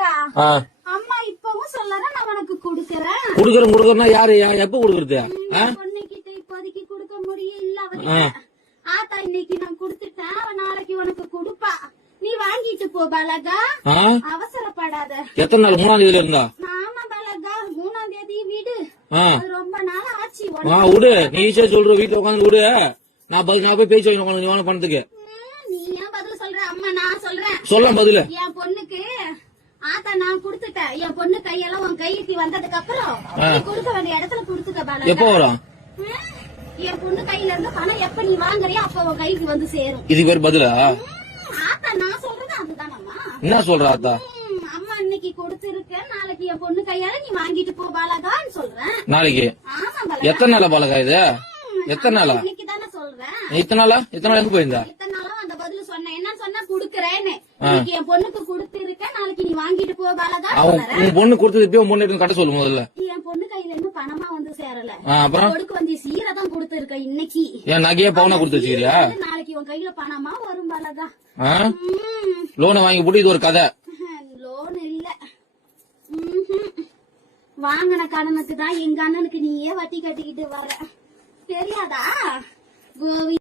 பலகா அம்மா இப்பவும் சொல்லற நான் உனக்கு குடுக்கறேன். குடுக்கறேன்னா யாரு எப்ப குடுக்கறது? பொண்ணுகிட்ட இப்போதைக்கு குடுக்க முடியும் இல்ல அவகிட்ட. ஆத்தா இன்னைக்கு நான் குடுத்துட்டேன், அவன் நாளைக்கு உனக்கு குடுப்பா. நீ வாங்கிட்டு போ பலகா, அவசரப்படாத. எத்தனை நாள்? 3ஆம் தேதியில இருந்தா? ஆமா பலகா, 3ஆம் தேதி வீடு ரொம்ப நாள் ஆச்சு. விடு, நீ ஈஸியா சொல்ற, வீட்டுல உட்காந்து விடு. நான் போய் பேச்சு வாங்கி நீ பணத்துக்கு. நீ ஏன் பதில் சொல்ற? அம்மா நான் சொல்றேன். சொல்ல பதில். என் பொண்ணுக்கு ஆத்தா நான் குடுத்துட்டேன். என் பொண்ணு கையெல்லாம் உன் கைக்கு வந்ததுக்கு அப்புறம் குடுக்க வேண்டிய இடத்துல குடுத்துக்க பலகா. எப்போ வரும்? என் பொண்ணு கையில இருந்து பணம் எப்ப நீ வாங்குறியோ அப்ப உன் கைக்கு வந்து சேரும். இது பேர் பதிலா? ஆத்தா நான் சொல்றது அதுதானம்மா. என்ன சொல்ற ஆத்தா? அம்மா இன்னைக்கு கொடுத்திருக்கேன், நாளைக்கு என் பொண்ணு கையால நீ வாங்கிட்டு போ பாலகான்னு சொல்றேன். நாளைக்கு? எத்தனை நாளா பாலகா இது? எத்தனை நாளா? இன்னைக்கு தானே சொல்றேன். இத்தனை நாளா? இத்தனை நாள் எங்க போயிருந்தா? இத்தனை நாளா அந்த பதில் சொன்னேன். என்ன சொன்னா குடுக்கறேன்னு. இன்னைக்கு என் பொண்ணுக்கு கொடுத்திருக்கேன், நாளைக்கு நீ வாங்கிட்டு போ பாலகா. உன் பொண்ணு கொடுத்தது உன் பொண்ணு கட்ட சொல்லு முதல்ல. என் பொண்ணு கையில இருந்து பணமா வந்து சேரல. அப்புறம் கொடுக்க வந்து சீரை தான் கொடுத்திருக்க இன்னைக்கு. என் நகையா பவுனா கொடுத்து வச்சுக்கிறியா? நாளைக்கு உன் கையில பணமா வரும் பாலகா. லோனை வாங்கி போட்டு இது ஒரு கதை. லோன் இல்ல, வாங்கின கடனுக்கு தான் எங்க அண்ணனுக்கு நீயே வட்டி கட்டிக்கிட்டு வர. தெரியாதா கோவி?